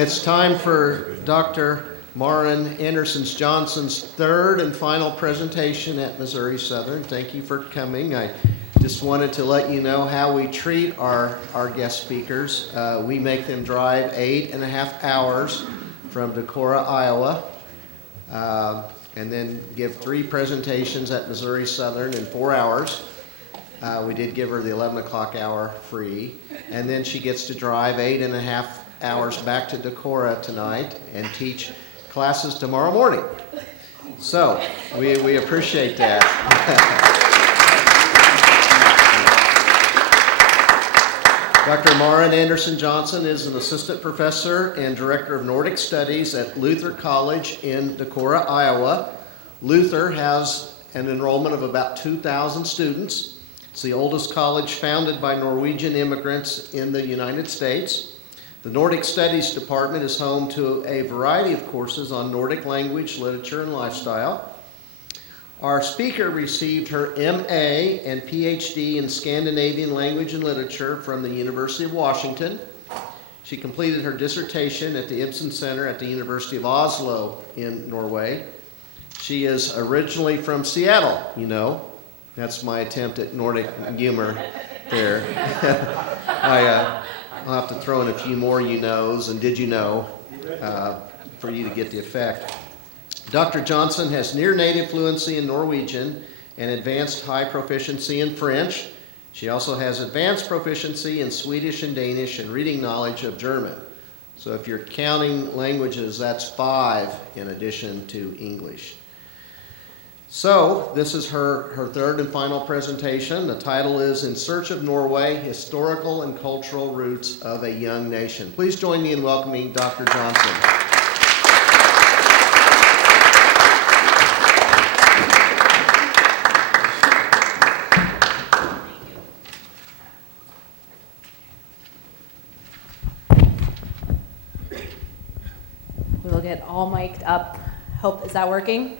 It's time for Dr. Maren Anderson-Johnson's third and final presentation at Missouri Southern. Thank you for coming. I just wanted to let you know how we treat our guest speakers. We make them drive 8.5 hours from Decorah, Iowa, and then give 3 presentations at Missouri Southern in 4 hours. We did give her the 11 o'clock hour free, and then she gets to drive 8.5 hours back to Decorah tonight and teach classes tomorrow morning. So we appreciate that. Dr. Maren Anderson-Johnson is an assistant professor and director of Nordic studies at Luther College in Decorah, Iowa. Luther has an enrollment of about 2,000 students. It's the oldest college founded by Norwegian immigrants in the United States. The Nordic Studies Department is home to a variety of courses on Nordic language, literature, and lifestyle. Our speaker received her MA and PhD in Scandinavian language and literature from the University of Washington. She completed her dissertation at the Ibsen Center at the University of Oslo in Norway. She is originally from Seattle, you know. That's my attempt at Nordic humor there. I'll have to throw in a few more you knows and did you know for you to get the effect. Dr. Johnson has near native fluency in Norwegian and advanced high proficiency in French. She also has advanced proficiency in Swedish and Danish and reading knowledge of German. So if you're counting languages, that's 5 in addition to English. So this is her third and final presentation. The title is In Search of Norway, Historical and Cultural Roots of a Young Nation. Please join me in welcoming Dr. Johnson. We'll get all mic'd up. Is that working?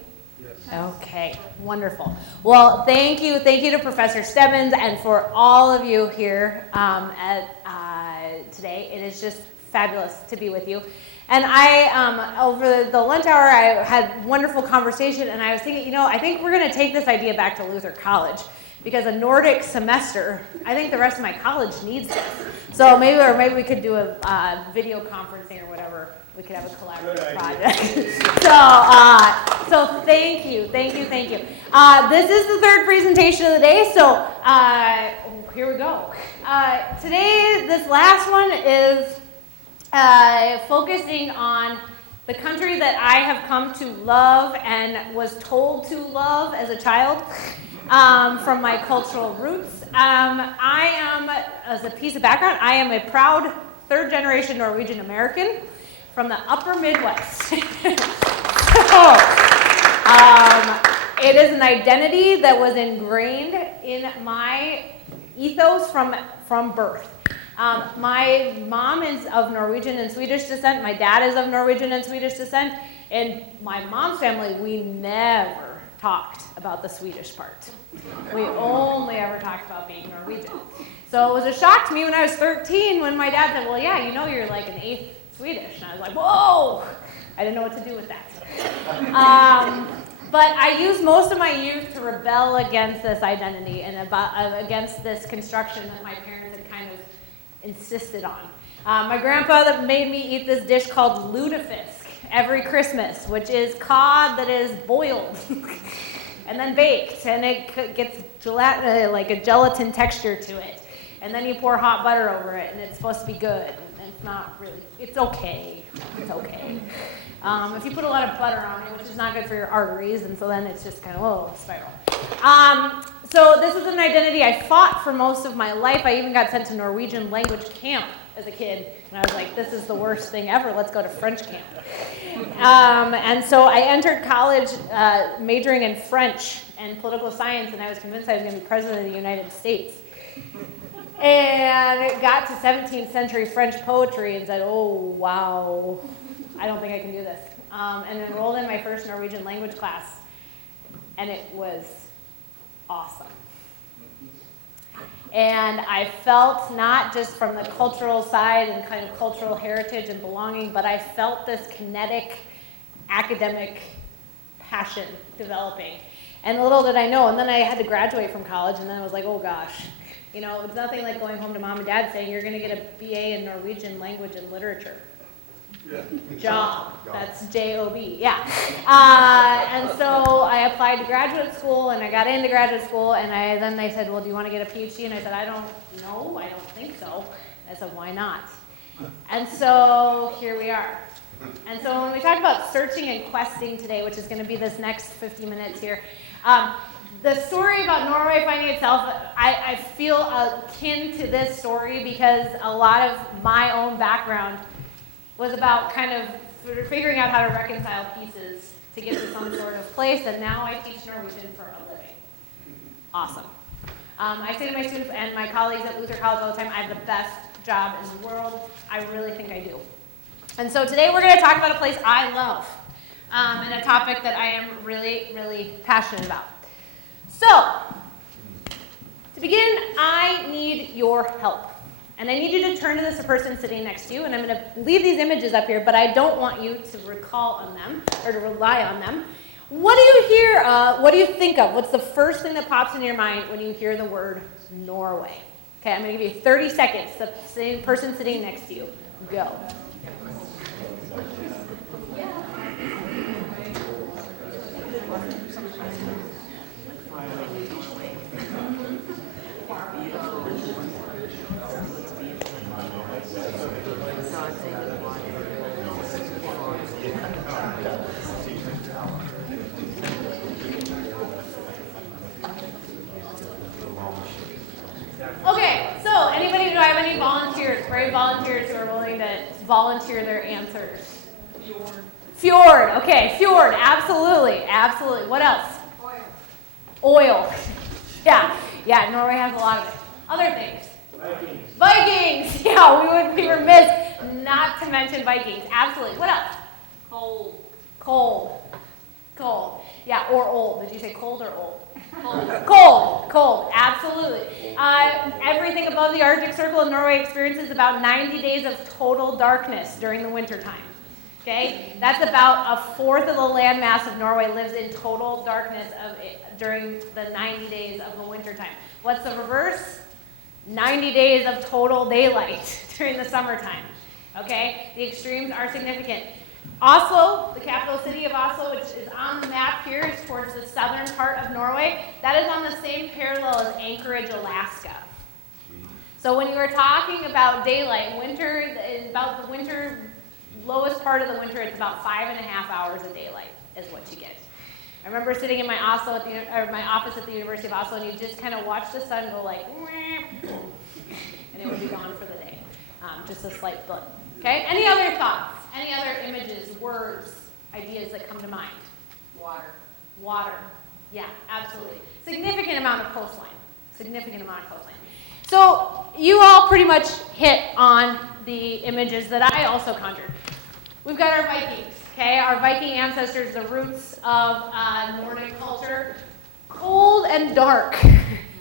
Okay, wonderful. Well, thank you to Professor Stebbins and for all of you here today. It is just fabulous to be with you. And over the lunch hour, I had wonderful conversation, and I was thinking, I think we're going to take this idea back to Luther College, because a Nordic semester, I think the rest of my college needs this. So maybe we could do a video conferencing or whatever. We could have a collaborative project. So thank you. This is the third presentation of the day, so here we go. Today, this last one is focusing on the country that I have come to love and was told to love as a child from my cultural roots. I am, as a piece of background, I am a proud third-generation Norwegian American from the upper Midwest. It is an identity that was ingrained in my ethos from birth. My mom is of Norwegian and Swedish descent. My dad is of Norwegian and Swedish descent. In my mom's family, we never talked about the Swedish part. We only ever talked about being Norwegian. So it was a shock to me when I was 13 when my dad said, well, yeah, you're like an 8th Swedish. And I was like, whoa! I didn't know what to do with that. But I used most of my youth to rebel against this identity and against this construction that my parents had kind of insisted on. My grandfather made me eat this dish called lutefisk every Christmas, which is cod that is boiled and then baked, and it gets like a gelatin texture to it. And then you pour hot butter over it, and it's supposed to be good. It's not really, it's okay. If you put a lot of butter on it, which is not good for your arteries, and so then it's just kind of, spiral. So this is an identity I fought for most of my life. I even got sent to Norwegian language camp as a kid, and I was like, this is the worst thing ever, let's go to French camp. And so I entered college majoring in French and political science, and I was convinced I was going to be president of the United States. And it got to 17th century French poetry and said, oh, wow, I don't think I can do this. And enrolled in my first Norwegian language class, and it was awesome. And I felt not just from the cultural side and kind of cultural heritage and belonging, but I felt this kinetic academic passion developing. And little did I know, and then I had to graduate from college, and then I was like, oh gosh. You know, it's nothing like going home to mom and dad saying you're gonna get a BA in Norwegian language and literature. Yeah. Job, that's J-O-B, yeah. And so I applied to graduate school, and I got into graduate school, and then they said, well, do you wanna get a PhD? And I said, I don't think so. I said, why not? And so here we are. And so when we talk about searching and questing today, which is gonna be this next 50 minutes here, the story about Norway finding itself, I feel akin to this story because a lot of my own background was about kind of figuring out how to reconcile pieces to get to some sort of place, and now I teach Norwegian for a living. Awesome. I say to my students and my colleagues at Luther College all the time, I have the best job in the world. I really think I do. And so today we're going to talk about a place I love and a topic that I am really, really passionate about. So, to begin, I need your help. And I need you to turn to this person sitting next to you, and I'm going to leave these images up here, but I don't want you to recall on them or to rely on them. What do you hear? What do you think of? What's the first thing that pops into your mind when you hear the word Norway? Okay, I'm going to give you 30 seconds. The same person sitting next to you. Go. Okay, so anybody, do I have any volunteers, brave volunteers who are willing to volunteer their answers? Fjord, okay, fjord, absolutely, absolutely. What else? Oil. Yeah, Norway has a lot of it. Other things? Vikings, yeah, we would be remiss not to mention Vikings, absolutely. What else? Cold. Yeah, or old. Did you say cold or old? Cold, absolutely. Everything above the Arctic Circle in Norway experiences about 90 days of total darkness during the winter time. Okay? That's about a fourth of the landmass of Norway lives in total darkness during the 90 days of the winter time. What's the reverse? 90 days of total daylight during the summertime. Okay? The extremes are significant. Oslo, the capital city of Oslo, which is on the map here, is towards the southern part of Norway. That is on the same parallel as Anchorage, Alaska. So when you are talking about daylight, winter, about the winter, lowest part of the winter, it's about 5.5 hours of daylight is what you get. I remember sitting in my my office at the University of Oslo, and you just kind of watch the sun go like, and it would be gone for the day. Just a slight blip. Okay, any other thoughts? Any other images, words, ideas that come to mind? Water. Yeah, absolutely. Significant amount of coastline. So you all pretty much hit on the images that I also conjured. We've got our Vikings, okay? Our Viking ancestors, the roots of Nordic culture. Cold and dark.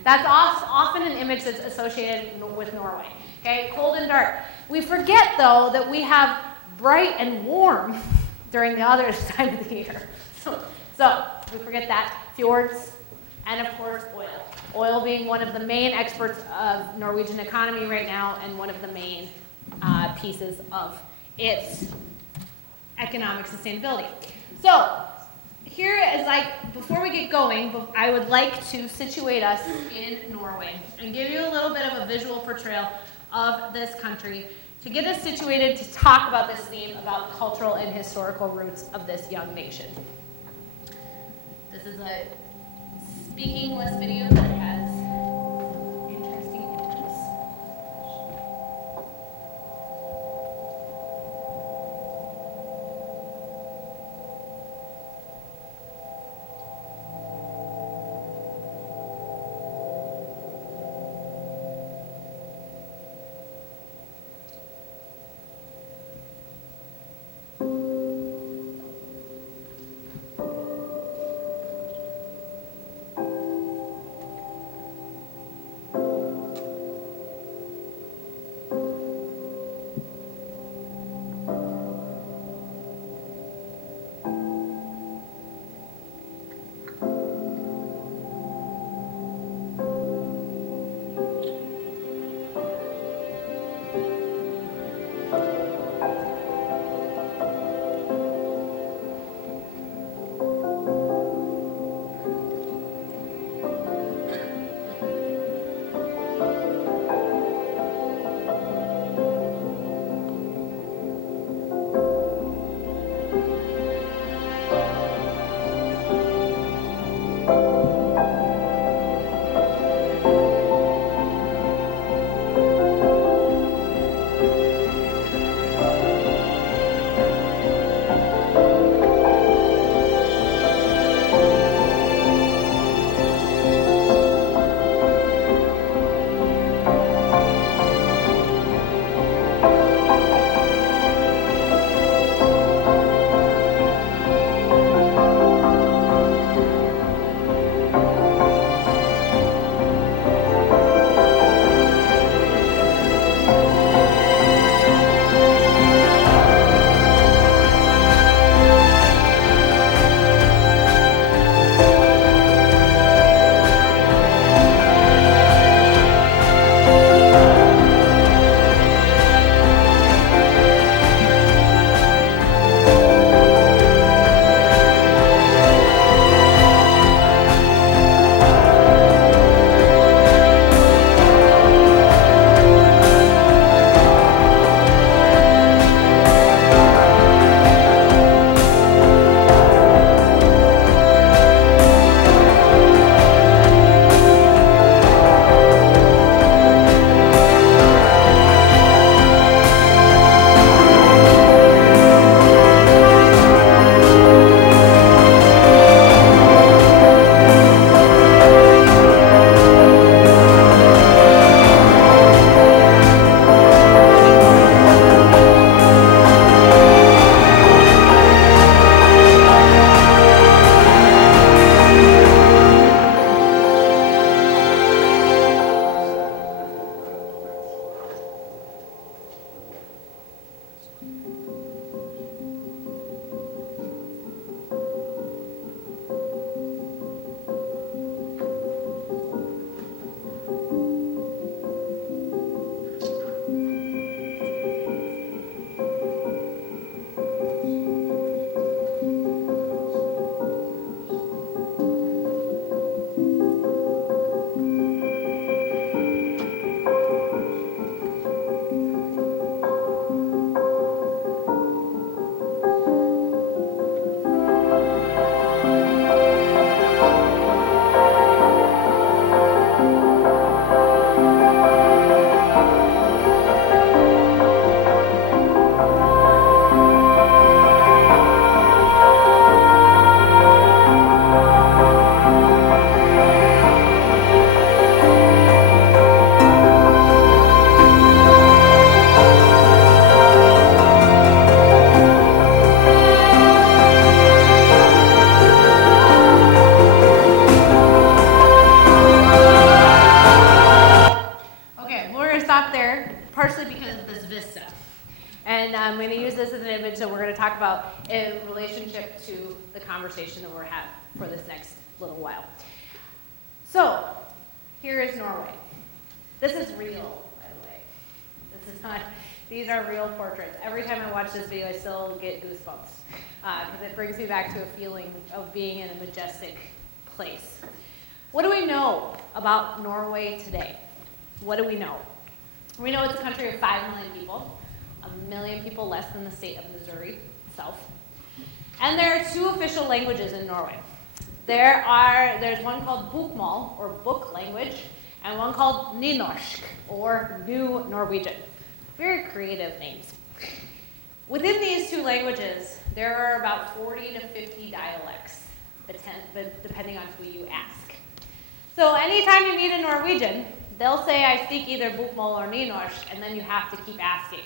That's often an image that's associated with Norway, okay? Cold and dark. We forget, though, that we have bright and warm during the other time of the year. So we forget that. Fjords, and of course, oil. Oil being one of the main exports of Norwegian economy right now, and one of the main pieces of its economic sustainability. So here is before we get going, I would like to situate us in Norway and give you a little bit of a visual portrayal of this country to get us situated to talk about this theme about the cultural and historical roots of this young nation. This is a speaking list video that has interesting images. we're going to stop there, partially because of this vista. And I'm going to use this as an image that we're going to talk about in relationship to the conversation that we're having for this next little while. So, here is Norway. This is real, by the way. This is not, these are real portraits. Every time I watch this video, I still get goosebumps, because it brings me back to a feeling of being in a majestic place. What do we know about Norway today? What do we know? We know it's a country of 5 million people, 1 million people less than the state of Missouri itself. And there are 2 official languages in Norway. There's one called bokmål, or book language, and one called nynorsk, or New Norwegian. Very creative names. Within these 2 languages, there are about 40 to 50 dialects, depending on who you ask. So anytime you meet a Norwegian, they'll say, I speak either bokmål or nynorsk, and then you have to keep asking.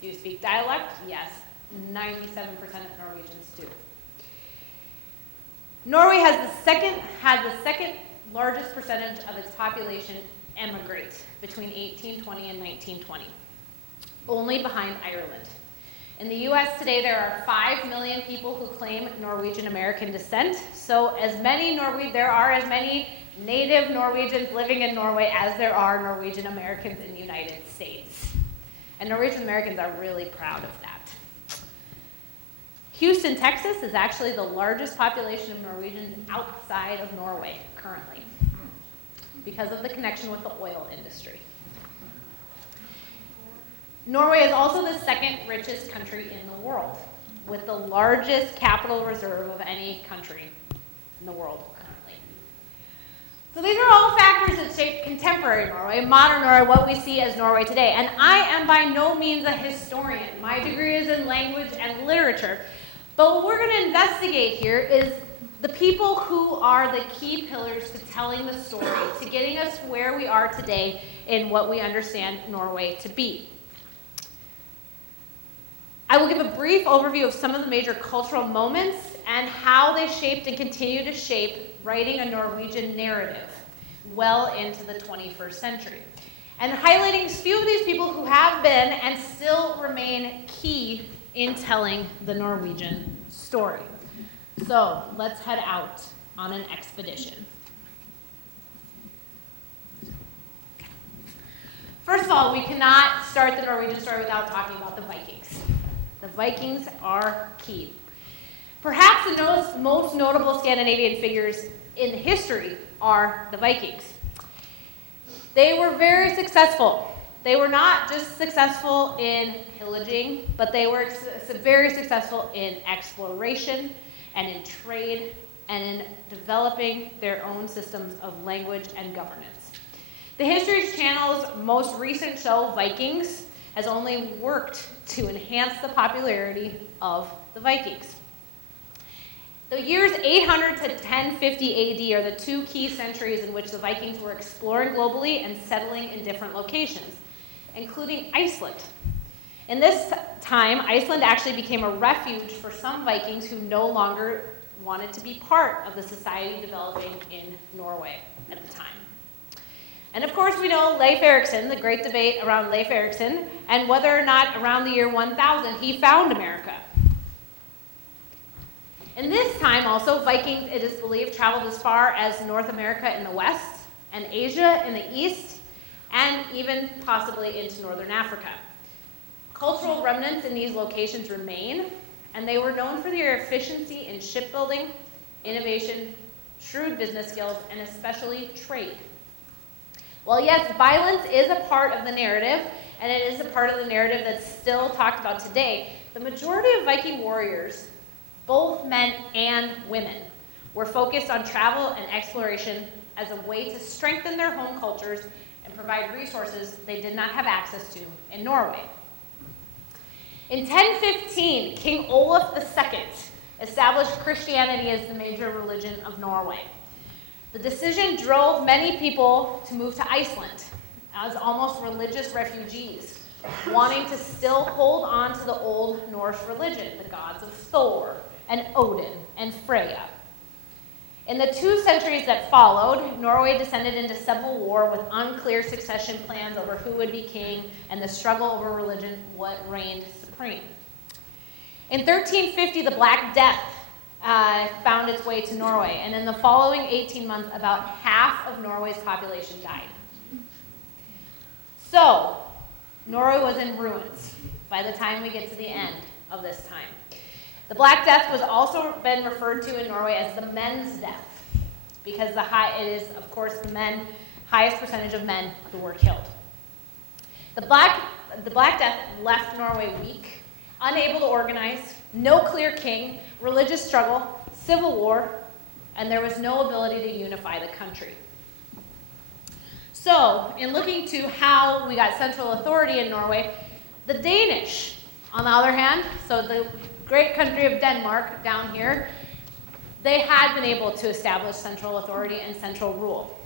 Do you speak dialect? Yes. 97% of Norwegians do. Norway had the second largest percentage of its population emigrate between 1820 and 1920, only behind Ireland. In the US today, there are 5 million people who claim Norwegian American descent, so there are as many native Norwegians living in Norway as there are Norwegian Americans in the United States. And Norwegian Americans are really proud of that. Houston, Texas is actually the largest population of Norwegians outside of Norway currently, because of the connection with the oil industry. Norway is also the 2nd richest country in the world, with the largest capital reserve of any country in the world currently. So these are all factors that shape contemporary Norway, modern Norway, what we see as Norway today. And I am by no means a historian. My degree is in language and literature. But what we're going to investigate here is the people who are the key pillars to telling the story, to getting us where we are today in what we understand Norway to be. I will give a brief overview of some of the major cultural moments and how they shaped and continue to shape writing a Norwegian narrative well into the 21st century. And highlighting a few of these people who have been and still remain key in telling the Norwegian story. So let's head out on an expedition. First of all, we cannot start the Norwegian story without talking about the Vikings. The Vikings are key. Perhaps the most notable Scandinavian figures in history are the Vikings. They were very successful. They were not just successful in pillaging, but they were very successful in exploration and in trade and in developing their own systems of language and governance. The History Channel's most recent show, Vikings, has only worked to enhance the popularity of the Vikings. The years 800 to 1050 AD are the 2 key centuries in which the Vikings were exploring globally and settling in different locations, including Iceland. In this time, Iceland actually became a refuge for some Vikings who no longer wanted to be part of the society developing in Norway at the time. And of course, we know Leif Erikson, the great debate around Leif Erikson, and whether or not around the year 1000 he found America. In this time also, Vikings, it is believed, traveled as far as North America in the west, and Asia in the east, and even possibly into northern Africa. Cultural remnants in these locations remain, and they were known for their efficiency in shipbuilding, innovation, shrewd business skills, and especially trade. While yes, violence is a part of the narrative, and it is a part of the narrative that's still talked about today, the majority of Viking warriors, both men and women, were focused on travel and exploration as a way to strengthen their home cultures and provide resources they did not have access to in Norway. In 1015, King Olaf II established Christianity as the major religion of Norway. The decision drove many people to move to Iceland as almost religious refugees, wanting to still hold on to the old Norse religion, the gods of Thor and Odin and Freya. In the 2 centuries that followed, Norway descended into civil war with unclear succession plans over who would be king, and the struggle over religion what reigned supreme. In 1350, the Black Death found its way to Norway, and in the following 18 months, about half of Norway's population died. So, Norway was in ruins by the time we get to the end of this time. The Black Death was also been referred to in Norway as the men's death, because it is, of course, the highest percentage of men who were killed. The Black Death left Norway weak, unable to organize, no clear king, religious struggle, civil war, and there was no ability to unify the country. So, in looking to how we got central authority in Norway, the Danish, on the other hand, so the great country of Denmark down here, they had been able to establish central authority and central rule.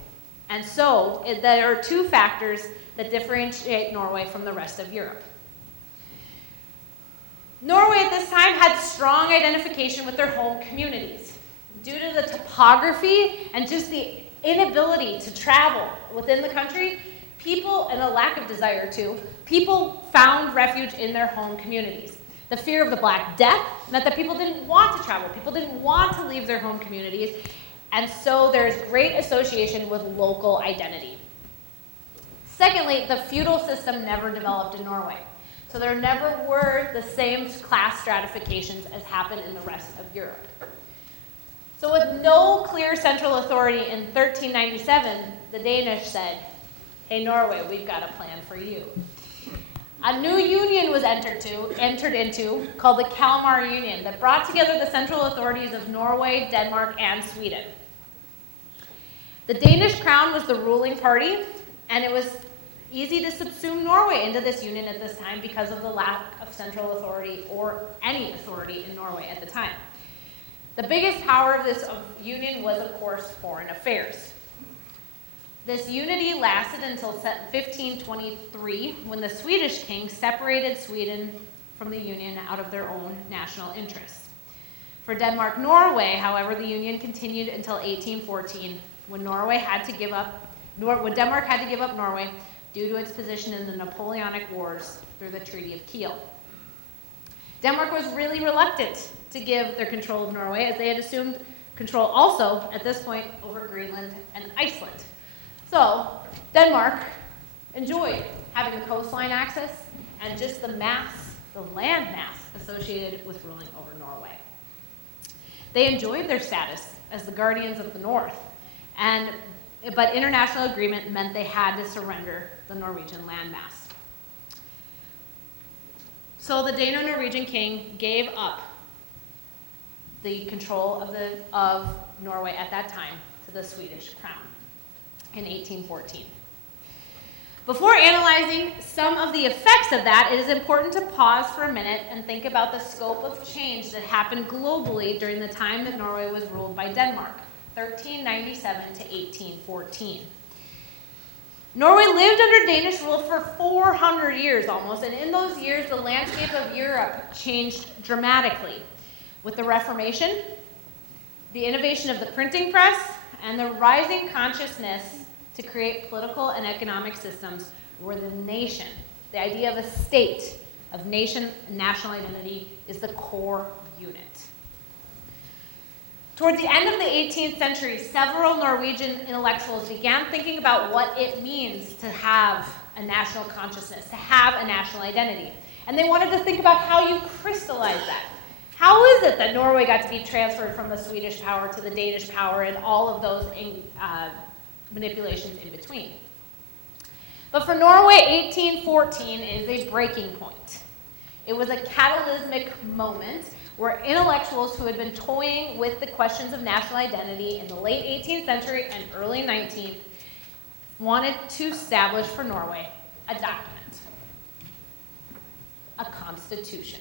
And so, there are 2 factors that differentiate Norway from the rest of Europe. Norway at this time had strong identification with their home communities. Due to the topography and just the inability to travel within the country, people, and a lack of desire to, people found refuge in their home communities. The fear of the Black Death meant that people didn't want to travel. People didn't want to leave their home communities. And so there's great association with local identity. Secondly, the feudal system never developed in Norway. So there never were the same class stratifications as happened in the rest of Europe. So with no clear central authority in 1397, the Danish said, "Hey Norway, we've got a plan for you." A new union was entered into called the Kalmar Union that brought together the central authorities of Norway, Denmark, and Sweden. The Danish crown was the ruling party, and it was easy to subsume Norway into this union at this time because of the lack of central authority or any authority in Norway at the time. The biggest power of this union was, of course, foreign affairs. This unity lasted until 1523, when the Swedish king separated Sweden from the union out of their own national interests. For Denmark-Norway, however, the union continued until 1814, when Denmark had to give up Norway due to its position in the Napoleonic Wars through the Treaty of Kiel. Denmark was really reluctant to give their control of Norway, as they had assumed control also, at this point, over Greenland and Iceland. So, Denmark enjoyed having the coastline access and just the land mass associated with ruling over Norway. They enjoyed their status as the guardians of the North, but international agreement meant they had to surrender the Norwegian landmass. So the Dano-Norwegian king gave up the control of Norway at that time to the Swedish crown in 1814. Before analyzing some of the effects of that, it is important to pause for a minute and think about the scope of change that happened globally during the time that Norway was ruled by Denmark, 1397 to 1814. Norway lived under Danish rule for 400 years almost, and in those years, the landscape of Europe changed dramatically with the Reformation, the innovation of the printing press, and the rising consciousness to create political and economic systems where the nation, the idea of a state, of nation and national identity, is the core unit. Towards the end of the 18th century, several Norwegian intellectuals began thinking about what it means to have a national consciousness, to have a national identity. And they wanted to think about how you crystallize that. How is it that Norway got to be transferred from the Swedish power to the Danish power and all of those manipulations in between? But for Norway, 1814 is a breaking point. It was a catalytic moment where intellectuals who had been toying with the questions of national identity in the late 18th century and early 19th wanted to establish for Norway a document, a constitution.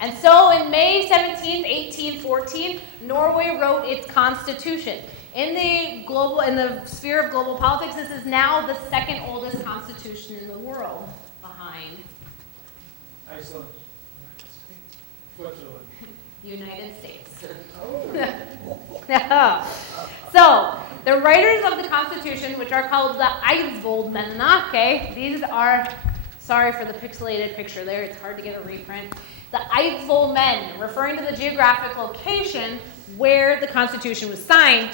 And so in May 17, 1814, Norway wrote its constitution. In the sphere of global politics, this is now the second oldest constitution in the world, behind Iceland. Switzerland. United States. So, the writers of the Constitution, which are called the Eidsvollmennene, okay, these are, sorry for the pixelated picture there, it's hard to get a reprint. The Eidsvollmen, referring to the geographic location where the Constitution was signed,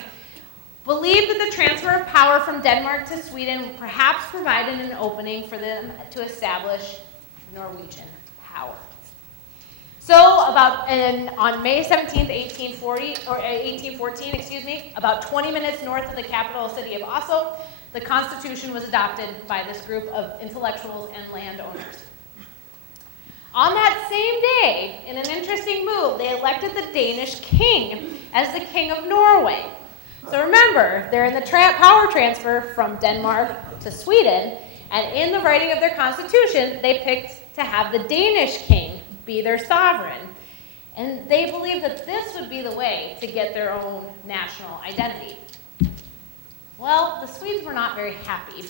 believed that the transfer of power from Denmark to Sweden perhaps provided an opening for them to establish Norwegian power. So, on May 17th, 1814, about 20 minutes north of the capital city of Oslo, the Constitution was adopted by this group of intellectuals and landowners. On that same day, in an interesting move, they elected the Danish king as the king of Norway. So remember, they're in the power transfer from Denmark to Sweden, and in the writing of their constitution, they picked to have the Danish king be their sovereign. And they believed that this would be the way to get their own national identity. Well, the Swedes were not very happy.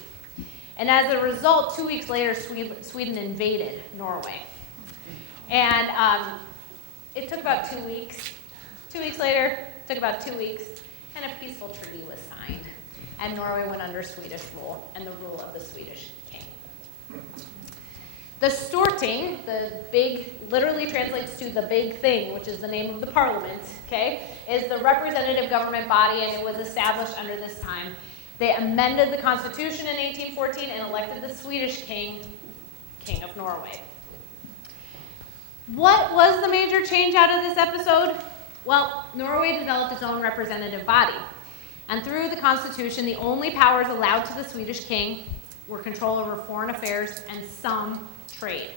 And as a result, 2 weeks later, Sweden invaded Norway. And it took about 2 weeks. 2 weeks later, it took about 2 weeks, and a peaceful treaty was signed. And Norway went under Swedish rule and the rule of the Swedish king. The Storting, literally translates to the big thing, which is the name of the parliament, okay, is the representative government body, and it was established under this time. They amended the Constitution in 1814 and elected the Swedish king, King of Norway. What was the major change out of this episode? Well, Norway developed its own representative body. And through the Constitution, the only powers allowed to the Swedish king were control over foreign affairs and some trade.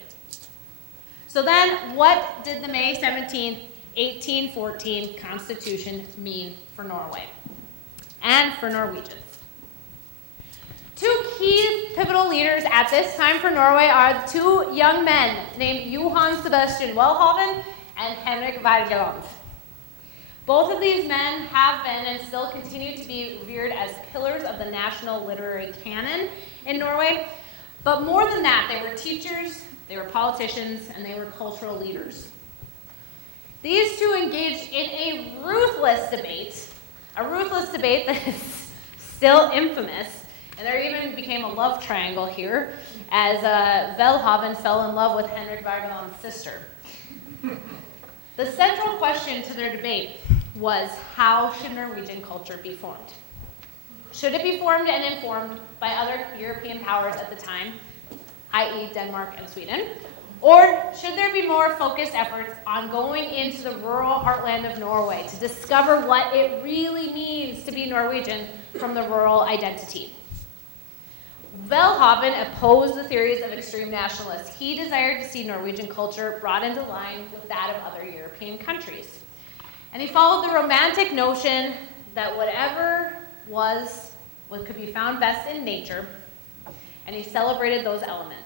So then, what did the May 17th, 1814 Constitution mean for Norway and for Norwegians? 2 key pivotal leaders at this time for Norway are 2 young men named Johan Sebastian Welhaven and Henrik Wergeland. Both of these men have been and still continue to be revered as pillars of the national literary canon in Norway. But more than that, they were teachers, they were politicians, and they were cultural leaders. These 2 engaged in a ruthless debate that is still infamous, and there even became a love triangle here, as Welhaven fell in love with Henrik Wergeland's sister. The central question to their debate was, how should Norwegian culture be formed? Should it be formed and informed by other European powers at the time, i.e. Denmark and Sweden? Or should there be more focused efforts on going into the rural heartland of Norway to discover what it really means to be Norwegian from the rural identity? Welhaven opposed the theories of extreme nationalists. He desired to see Norwegian culture brought into line with that of other European countries. And he followed the romantic notion that whatever was what could be found best in nature, and he celebrated those elements.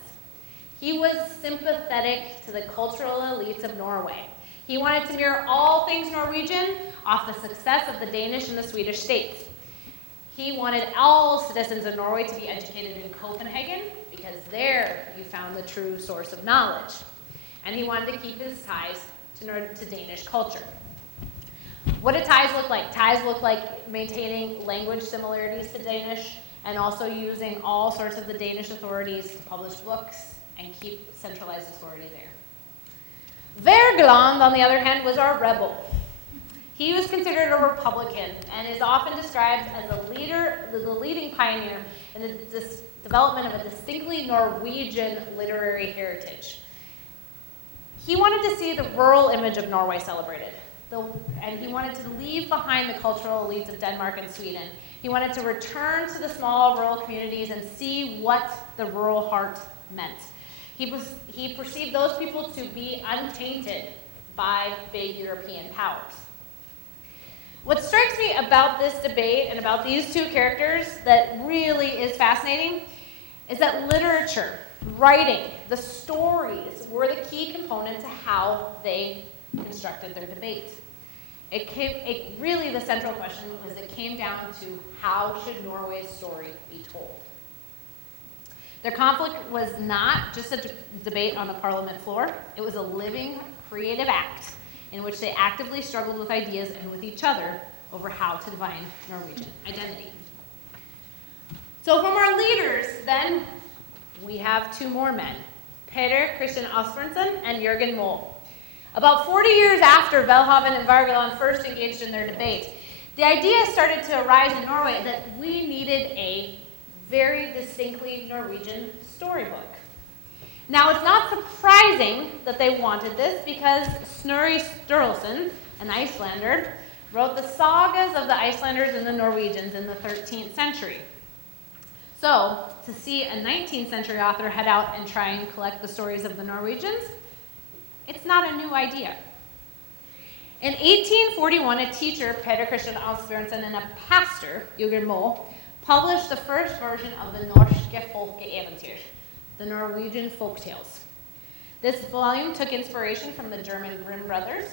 He was sympathetic to the cultural elites of Norway. He wanted to mirror all things Norwegian off the success of the Danish and the Swedish states. He wanted all citizens of Norway to be educated in Copenhagen, because there you found the true source of knowledge. And he wanted to keep his ties to Danish culture. What do ties look like? Ties look like maintaining language similarities to Danish and also using all sorts of the Danish authorities to publish books and keep centralized authority there. Wergeland, on the other hand, was our rebel. He was considered a Republican and is often described as the leading pioneer in the development of a distinctly Norwegian literary heritage. He wanted to see the rural image of Norway celebrated, and he wanted to leave behind the cultural elites of Denmark and Sweden. He wanted to return to the small rural communities and see what the rural heart meant. He perceived those people to be untainted by big European powers. What strikes me about this debate and about these 2 characters that really is fascinating is that literature, writing, the stories were the key component to how they constructed their debate. Really the central question was it came down to how should Norway's story be told. Their conflict was not just a debate on the parliament floor. It was a living, creative act in which they actively struggled with ideas and with each other over how to define Norwegian identity. So from our leaders, then, we have two more men, Peder Christian Asbjørnsen and Jørgen Moe. About 40 years after Welhaven and Wergeland first engaged in their debate, the idea started to arise in Norway that we needed a very distinctly Norwegian storybook. Now, it's not surprising that they wanted this because Snorri Sturluson, an Icelander, wrote the sagas of the Icelanders and the Norwegians in the 13th century. So, to see a 19th century author head out and try and collect the stories of the Norwegians, it's not a new idea. In 1841, a teacher, Peder Christian Asbjørnsen, and a pastor, Jørgen Moe, published the first version of the Norske Folkeeventyr, the Norwegian folktales. This volume took inspiration from the German Grimm brothers,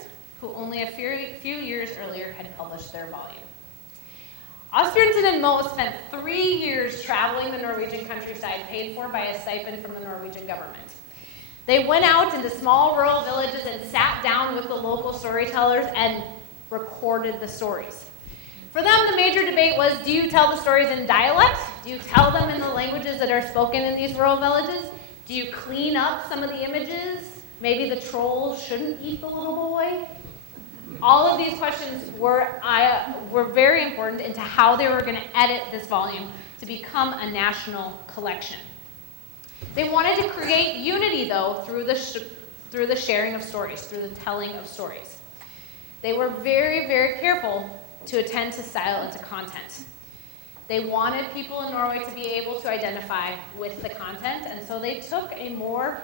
who only a few years earlier had published their volume. Asbjørnsen and Moe spent 3 years traveling the Norwegian countryside, paid for by a stipend from the Norwegian government. They went out into small rural villages and sat down with the local storytellers and recorded the stories. For them, the major debate was, do you tell the stories in dialect? Do you tell them in the languages that are spoken in these rural villages? Do you clean up some of the images? Maybe the trolls shouldn't eat the little boy? All of these questions were very important into how they were going to edit this volume to become a national collection. They wanted to create unity, though, through the sharing of stories, through the telling of stories. They were very, very careful to attend to style and to content. They wanted people in Norway to be able to identify with the content, and so they took a more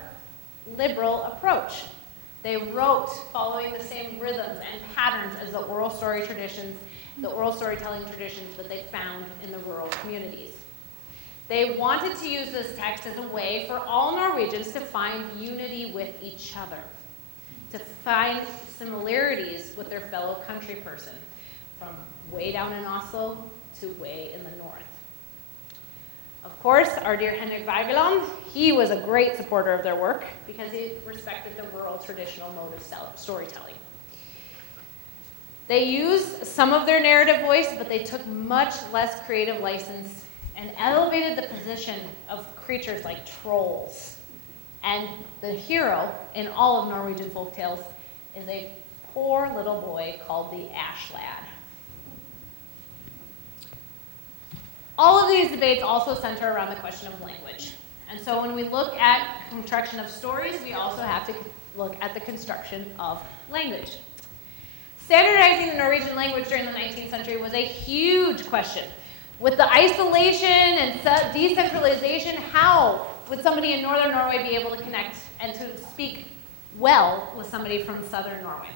liberal approach. They wrote following the same rhythms and patterns as the oral storytelling traditions that they found in the rural communities. They wanted to use this text as a way for all Norwegians to find unity with each other, to find similarities with their fellow country person, from way down in Oslo to way in the north. Of course, our dear Henrik Wergeland, he was a great supporter of their work because he respected the rural traditional mode of storytelling. They used some of their narrative voice, but they took much less creative license and elevated the position of creatures like trolls. And the hero in all of Norwegian folktales is a poor little boy called the Ash Lad. All of these debates also center around the question of language. And so when we look at construction of stories, we also have to look at the construction of language. Standardizing the Norwegian language during the 19th century was a huge question. With the isolation and decentralization, how would somebody in northern Norway be able to connect and to speak well with somebody from southern Norway?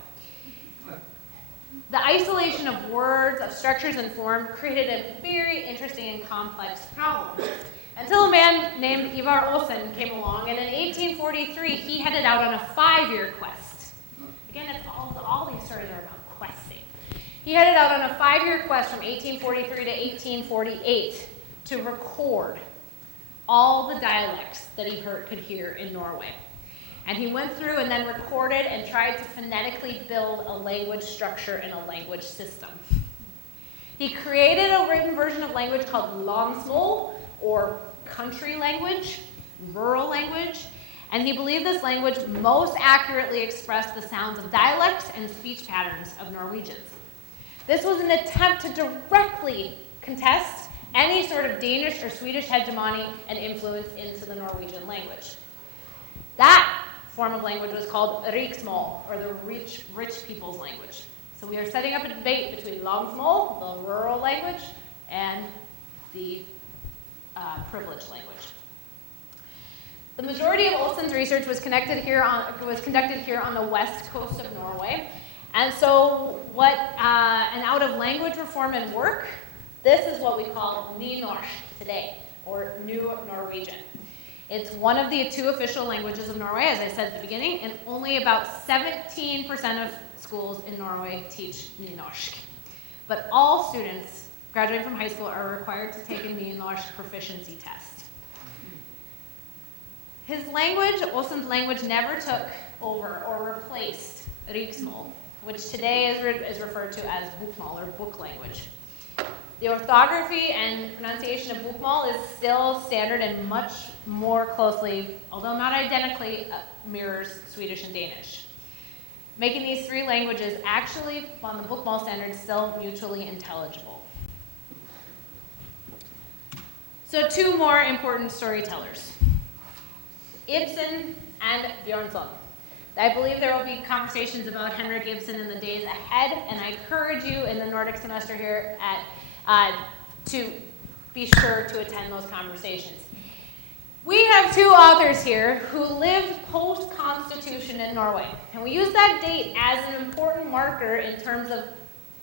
The isolation of words, of structures and form created a very interesting and complex problem. Until a man named Ivar Aasen came along, and in 1843 he headed out on a 5-year quest. Again, it's all these stories are about questing. He headed out on a 5-year quest from 1843 to 1848 to record all the dialects that he could hear in Norway. And he went through and then recorded and tried to phonetically build a language structure and a language system. He created a written version of language called landsmål, or country language, rural language, and he believed this language most accurately expressed the sounds of dialects and speech patterns of Norwegians. This was an attempt to directly contest any sort of Danish or Swedish hegemony and influence into the Norwegian language. That form of language was called riksmål, or the rich people's language. So we are setting up a debate between landsmål, the rural language, and the privileged language. The majority of Olsen's research was conducted here on the west coast of Norway. And so and out of language reform and work, this is what we call nynorsk today, or New Norwegian. It's one of the 2 official languages of Norway, as I said at the beginning, and only about 17% of schools in Norway teach nynorsk. But all students graduating from high school are required to take a nynorsk proficiency test. His language, Olsen's language, never took over or replaced riksmål. which today is referred to as bokmål, or book language. The orthography and pronunciation of bokmål is still standard and much more closely, although not identically, mirrors Swedish and Danish, making these three languages actually, on the bokmål standard, still mutually intelligible. So two more important storytellers, Ibsen and Bjørnson. I believe there will be conversations about Henrik Ibsen in the days ahead, and I encourage you in the Nordic semester here to be sure to attend those conversations. We have two authors here who lived post-Constitution in Norway, and we use that date as an important marker in terms of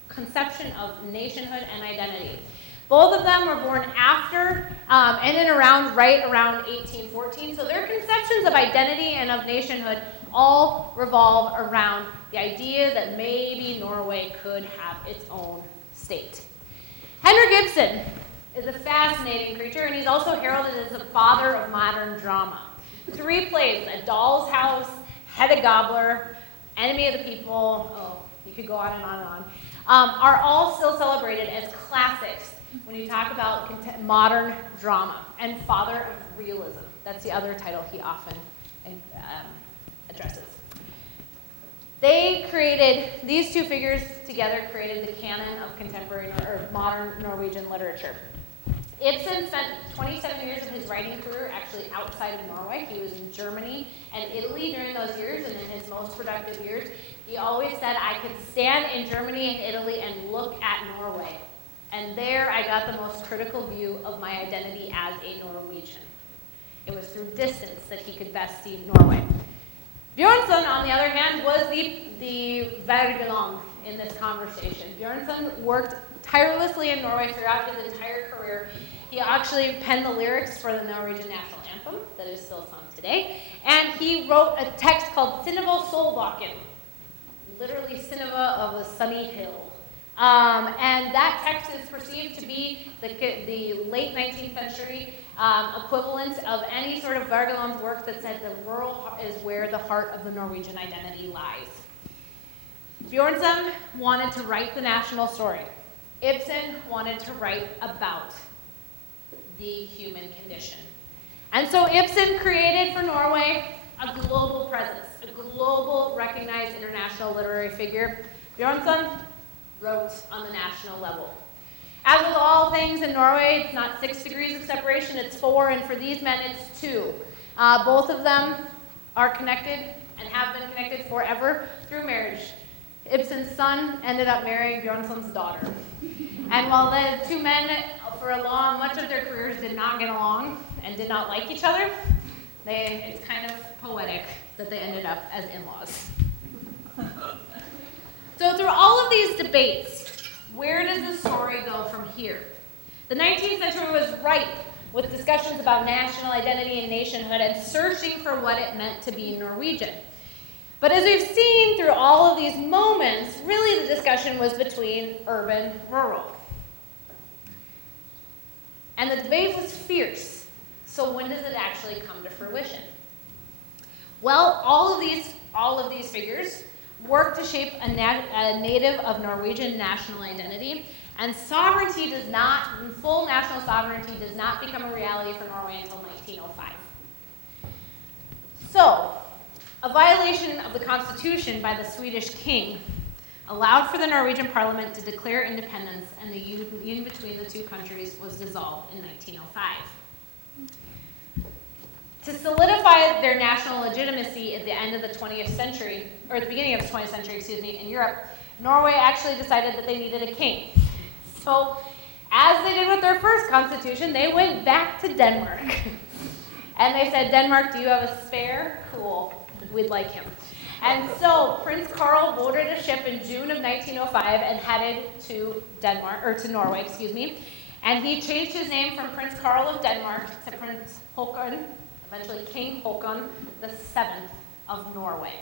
conception of nationhood and identity. Both of them were born after and in right around 1814, so their conceptions of identity and of nationhood all revolve around the idea that maybe Norway could have its own state. Henrik Ibsen is a fascinating creature, and he's also heralded as the father of modern drama. 3 plays, A Doll's House, Hedda Gabler, Enemy of the People, you could go on and on and on, are all still celebrated as classics when you talk about modern drama, and father of realism. That's the other title he often addresses. These two figures together created the canon of contemporary or modern Norwegian literature. Ibsen spent 27 years of his writing career actually outside of Norway. He was in Germany and Italy during those years, and in his most productive years, he always said, I could stand in Germany and Italy and look at Norway. And there I got the most critical view of my identity as a Norwegian. It was through distance that he could best see Norway. Bjørnson, on the other hand, was the Wergeland in this conversation. Bjørnson worked tirelessly in Norway throughout his entire career. He actually penned the lyrics for the Norwegian national anthem that is still sung today, and he wrote a text called Synnøve Solbakken, literally Synnøve of the sunny hill. And that text is perceived to be the late 19th century equivalent of any sort of Wergeland's work that said the rural is where the heart of the Norwegian identity lies. Bjørnson wanted to write the national story. Ibsen wanted to write about the human condition. And so Ibsen created for Norway a global presence, a global recognized international literary figure. Bjørnson wrote on the national level. As with all things in Norway, it's not 6 degrees of separation, it's 4, and for these men, it's 2. Both of them are connected and have been connected forever through marriage. Ibsen's son ended up marrying Bjørnson's daughter. And while the two men, for much of their careers, did not get along and did not like each other, it's kind of poetic that they ended up as in-laws. So through all of these debates, where does the story go from here? The 19th century was ripe with discussions about national identity and nationhood and searching for what it meant to be Norwegian. But as we've seen through all of these moments, really the discussion was between urban and rural. And the debate was fierce. So when does it actually come to fruition? Well, all of these figures work to shape a native of Norwegian national identity, and full national sovereignty does not become a reality for Norway until 1905. So, a violation of the constitution by the Swedish king allowed for the Norwegian parliament to declare independence, and the union between the two countries was dissolved in 1905. To solidify their national legitimacy at the end of the 20th century, or at the beginning of the 20th century, in Europe, Norway actually decided that they needed a king. So, as they did with their first constitution, they went back to Denmark. And they said, Denmark, do you have a spare? Cool, we'd like him. And so Prince Carl boarded a ship in June of 1905 and headed to Norway, And he changed his name from Prince Carl of Denmark to Prince Håkon, eventually King Håkon VII of Norway.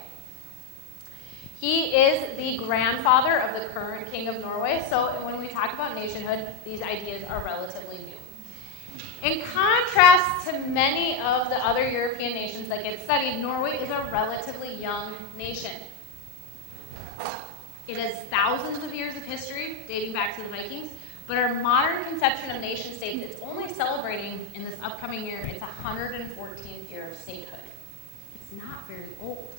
He is the grandfather of the current King of Norway, so when we talk about nationhood, these ideas are relatively new. In contrast to many of the other European nations that get studied, Norway is a relatively young nation. It has thousands of years of history dating back to the Vikings, but our modern conception of nation states is only celebrating in this upcoming year its 114th year of statehood. It's not very old.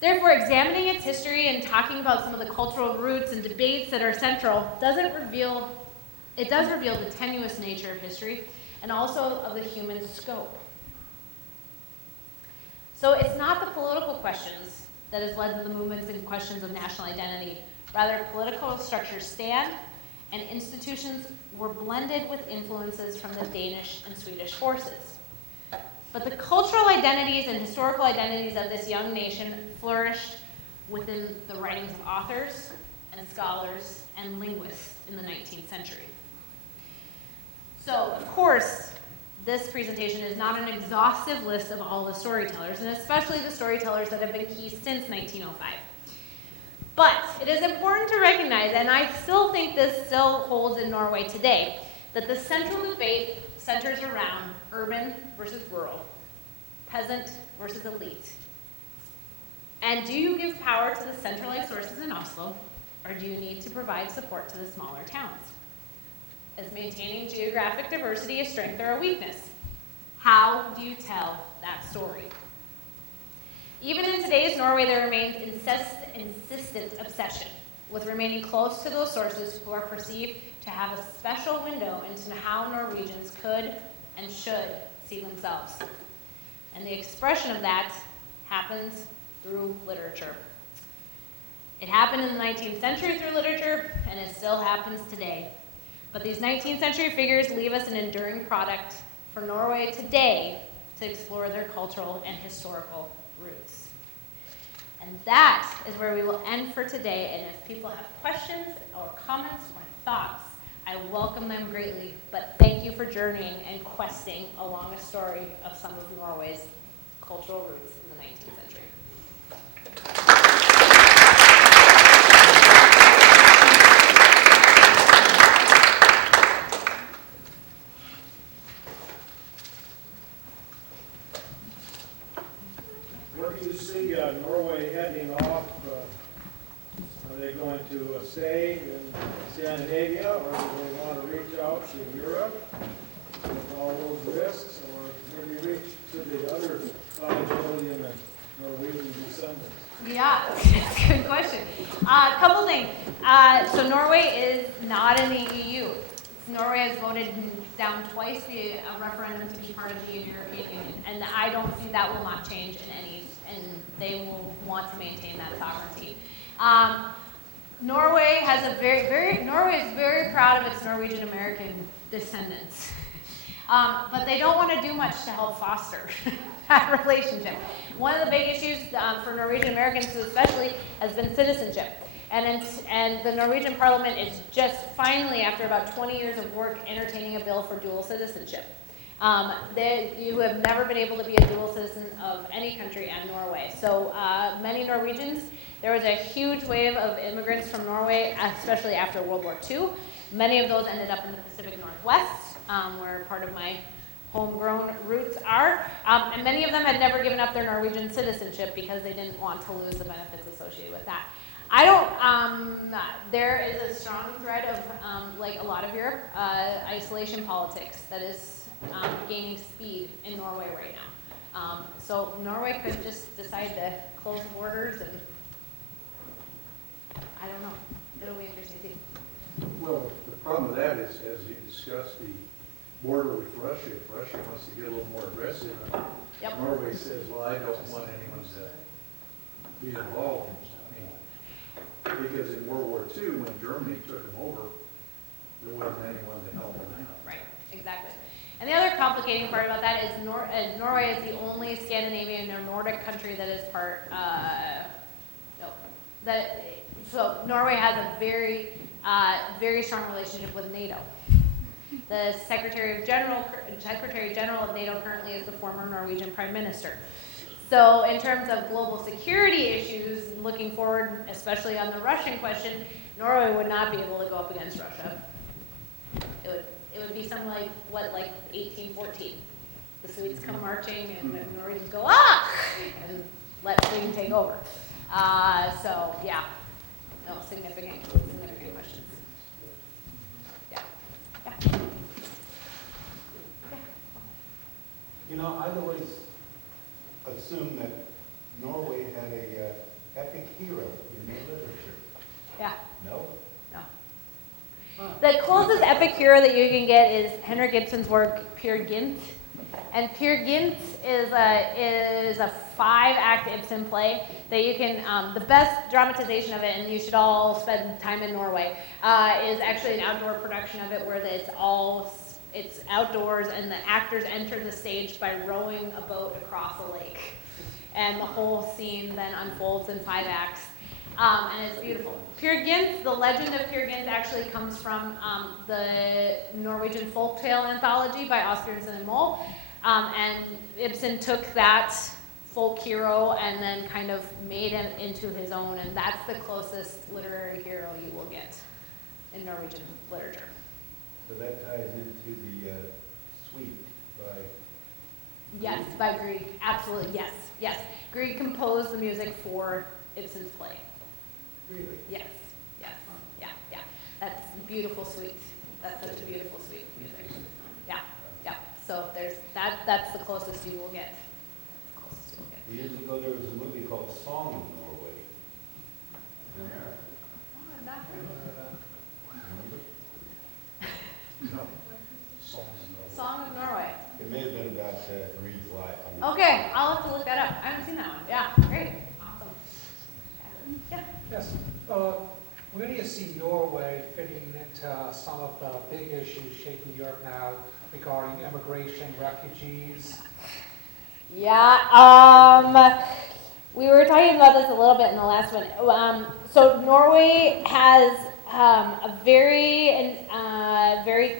Therefore, examining its history and talking about some of the cultural roots and debates that are central does reveal the tenuous nature of history and also of the human scope. So it's not the political questions that has led to the movements and questions of national identity. Rather, political structures stand and institutions were blended with influences from the Danish and Swedish forces. But the cultural identities and historical identities of this young nation flourished within the writings of authors and scholars and linguists in the 19th century. So, of course, this presentation is not an exhaustive list of all the storytellers, and especially the storytellers that have been key since 1905. But it is important to recognize, and I still think this still holds in Norway today, that the central debate centers around urban versus rural, peasant versus elite. And do you give power to the centralized sources in Oslo, or do you need to provide support to the smaller towns? Is maintaining geographic diversity a strength or a weakness? How do you tell that story? Even in today's Norway, there remains insistent obsession with remaining close to those sources who are perceived to have a special window into how Norwegians could and should see themselves. And the expression of that happens through literature. It happened in the 19th century through literature, and it still happens today. But these 19th century figures leave us an enduring product for Norway today to explore their cultural and historical roots. And that is where we will end for today. And if people have questions or comments or thoughts, I welcome them greatly. But thank you for journeying and questing along a story of some of Norway's cultural roots in the 19th century. Where do you see Norway heading off? Are they going to stay in Scandinavia, or do they want to reach out to Europe with all those risks, or maybe reach to the other 5 million Norwegian descendants? Yeah, that's a good question. A couple things. So Norway is not in the EU. Norway has voted down twice a referendum to be part of the European Union, and I don't think that will not change in any, and they will want to maintain that sovereignty. Norway is very proud of its Norwegian American descendants, but they don't want to do much to help foster that relationship. One of the big issues for Norwegian Americans especially has been citizenship. And the Norwegian Parliament is just finally, after about 20 years of work, entertaining a bill for dual citizenship. You have never been able to be a dual citizen of any country and Norway. So many Norwegians, there was a huge wave of immigrants from Norway, especially after World War II. Many of those ended up in the Pacific Northwest, where part of my homegrown roots are. And many of them had never given up their Norwegian citizenship because they didn't want to lose the benefits associated with that. There is a strong thread of, like a lot of Europe, isolation politics that is gaining speed in Norway right now. So Norway could just decide to close borders, and I don't know. It'll be interesting to see. Well, the problem with that is, as you discussed the border with Russia, if Russia wants to get a little more aggressive, Yep. Norway says, well, I don't want anyone to be involved. Because in World War II, when Germany took them over, there wasn't anyone to help them out. Right, exactly. And the other complicating part about that is Norway is the only Scandinavian or Nordic country that is part. So Norway has a very strong relationship with NATO. The Secretary General of NATO currently is the former Norwegian Prime Minister. So in terms of global security issues, looking forward, especially on the Russian question, Norway would not be able to go up against Russia. It would be something like 1814. The Swedes come marching and the Norwegians go, and let Sweden take over. So yeah, No, significant questions. Yeah. Yeah. You know, I'd always assumed that Norway had a epic hero in their literature. Yeah. No? No. Huh. The closest epic hero that you can get is Henrik Ibsen's work Peer Gynt. And Peer Gynt is a 5-act Ibsen play that you can, the best dramatization of it, and you should all spend time in Norway, is actually an outdoor production of it where it's outdoors and the actors enter the stage by rowing a boat across a lake. And the whole scene then unfolds in 5 acts. And it's beautiful. Peer Gynt, the legend of Peer Gynt actually comes from the Norwegian folktale anthology by Asbjørnsen and Moll. And Ibsen took that folk hero and then kind of made him into his own, and that's the closest literary hero you will get in Norwegian literature. So that ties into the suite by... Yes, by Grieg. Absolutely, yes, yes. Grieg composed the music for Ibsen's play. Really? Yes, yes, yeah, yeah. That's beautiful suite. That's such a beautiful suite of music. Yeah, yeah. So that's the closest you will get. Closest you will get. Years ago, there was a movie called Song of Norway. Remember? No. Songs and Song of Norway. It may have been about Grieg's life. I mean, Okay, I'll have to look that up. I haven't seen that one. Yeah, great, awesome. Yeah. Yes. Where do you see Norway fitting into some of the big issues shaking Europe now regarding immigration, refugees? Yeah, we were talking about this a little bit in the last one. So Norway has a very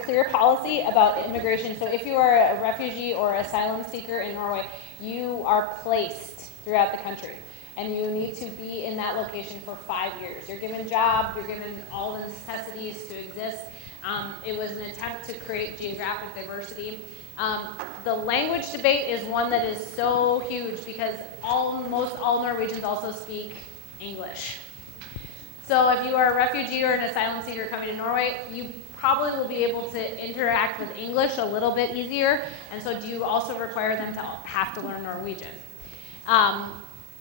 clear policy about immigration. So if you are a refugee or asylum seeker in Norway, you are placed throughout the country. And you need to be in that location for 5 years. You're given a job, you're given all the necessities to exist. It was an attempt to create geographic diversity. The language debate is one that is so huge because almost all Norwegians also speak English. So if you are a refugee or an asylum seeker coming to Norway, you probably will be able to interact with English a little bit easier. And so do you also require them to have to learn Norwegian?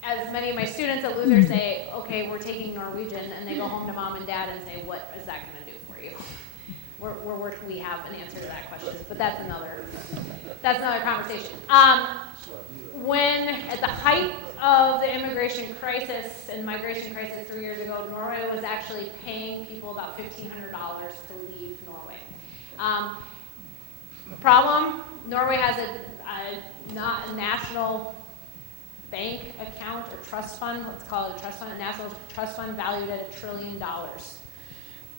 As many of my students at Luther say, okay, we're taking Norwegian, and they go home to mom and dad and say, what is that going to do for you? Where can we have an answer to that question? But that's another conversation. When at the height of the immigration crisis and migration crisis 3 years ago, Norway was actually paying people about $1,500 to leave Norway. Problem, Norway has not a national bank account or trust fund, let's call it a trust fund, a national trust fund valued at $1 trillion.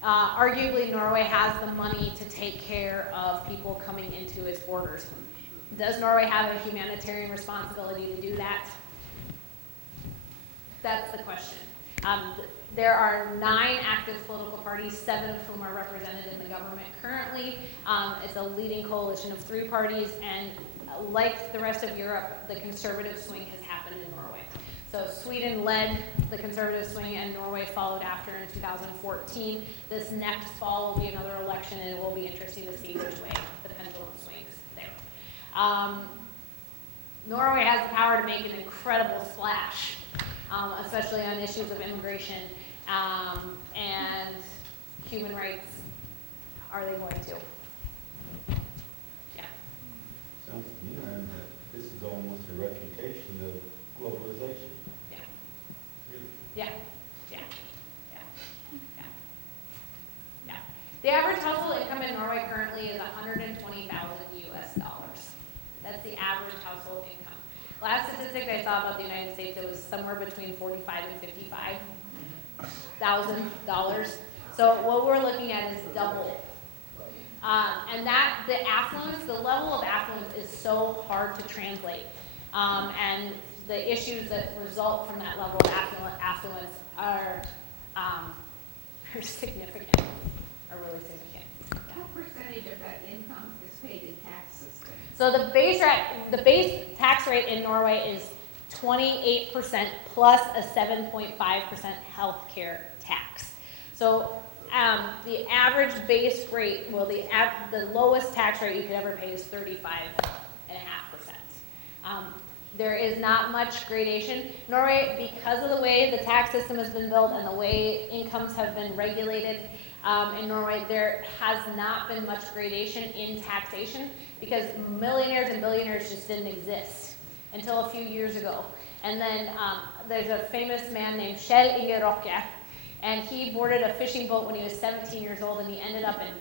Arguably, Norway has the money to take care of people coming into its borders. Does Norway have a humanitarian responsibility to do that? That's the question. There are 9 active political parties, 7 of whom are represented in the government currently. It's a leading coalition of 3 parties, and like the rest of Europe, the conservative swing has happened in Norway. So Sweden led the conservative swing and Norway followed after in 2014. This next fall will be another election, and it will be interesting to see which way the pendulum swings there. Norway has the power to make an incredible splash, especially on issues of immigration and human rights. Are they going to? Sounds to me, man, that this is almost a refutation of globalization. Yeah. Really? Yeah, yeah, yeah, yeah, yeah. The average household income in Norway currently is $120,000 US. That's the average household income. Last statistic I saw about the United States, it was somewhere between $45,000 and $55,000. So what we're looking at is double. And that, the affluence, the level of affluence is so hard to translate. And the issues that result from that level of affluence are significant, are really significant. Yeah. What percentage of that income is paid in taxes? So the base tax rate in Norway is 28% plus a 7.5% health care tax. So the average base rate, well, the lowest tax rate you could ever pay is 35.5%. There is not much gradation. Norway, because of the way the tax system has been built and the way incomes have been regulated in Norway, there has not been much gradation in taxation because millionaires and billionaires just didn't exist until a few years ago. And then there's a famous man named Kjell Inge Rokke, and he boarded a fishing boat when he was 17 years old, and he ended up in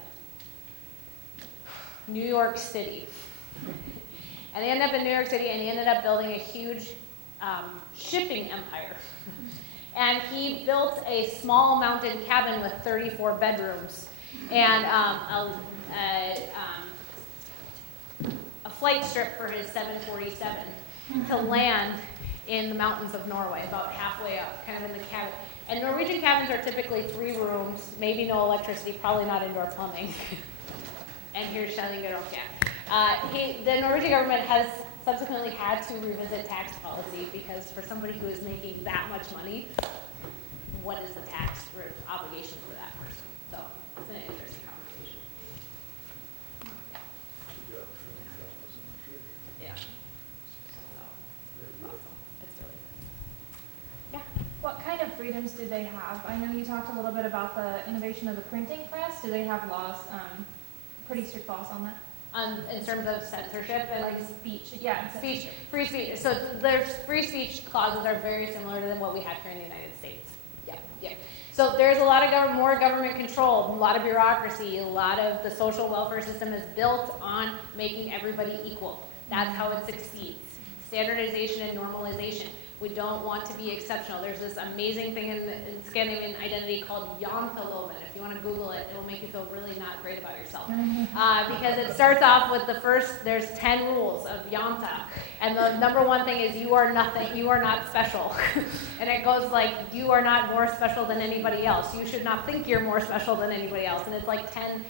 New York City. And he ended up in New York City, and he ended up building a huge shipping empire. And he built a small mountain cabin with 34 bedrooms and a flight strip for his 747 to land in the mountains of Norway, about halfway up, kind of in the cabin. And Norwegian cabins are typically 3 rooms, maybe no electricity, probably not indoor plumbing. And here's Kjell Inge Rokke. The Norwegian government has subsequently had to revisit tax policy because for somebody who is making that much money, what is the tax obligation for that person? So it's an interesting conversation. Yeah. So, awesome. It's really good. Yeah. What kind of freedoms do they have? I know you talked a little bit about the innovation of the printing press. Do they have laws, pretty strict laws on that? In terms of censorship and Like speech, yeah. speech, free speech. So their free speech clauses are very similar to what we have here in the United States. Yeah, yeah. So there's a lot of more government control, a lot of bureaucracy, a lot of the social welfare system is built on making everybody equal. That's how it succeeds. Standardization and normalization. We don't want to be exceptional. There's this amazing thing in Scandinavian identity called janteloven. If you want to Google it, it will make you feel really not great about yourself. Because it starts off with there's 10 rules of janta. And the number one thing is you are nothing, you are not special. And it goes like, you are not more special than anybody else. You should not think you're more special than anybody else. And it's like 10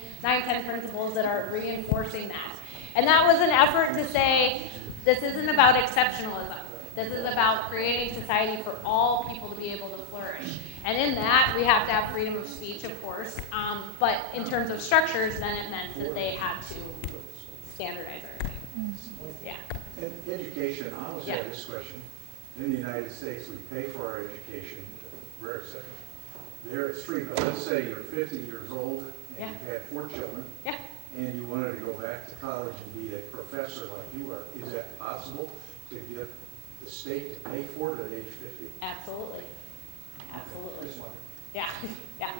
principles that are reinforcing that. And that was an effort to say, this isn't about exceptionalism. This is about creating society for all people to be able to flourish. And in that, we have to have freedom of speech, of course. But in terms of structures, then it meant that they had to standardize everything. Yeah. And education, I always Yeah. have this question. In the United States, we pay for our education, rare exception. There it's free, but let's say you're 50 years old and you've had 4 children. Yeah. And you wanted to go back to college and be a professor like you are. Is that possible to get the state to pay for it at age 50? Absolutely. Absolutely. Just wondering. Yeah. Yeah.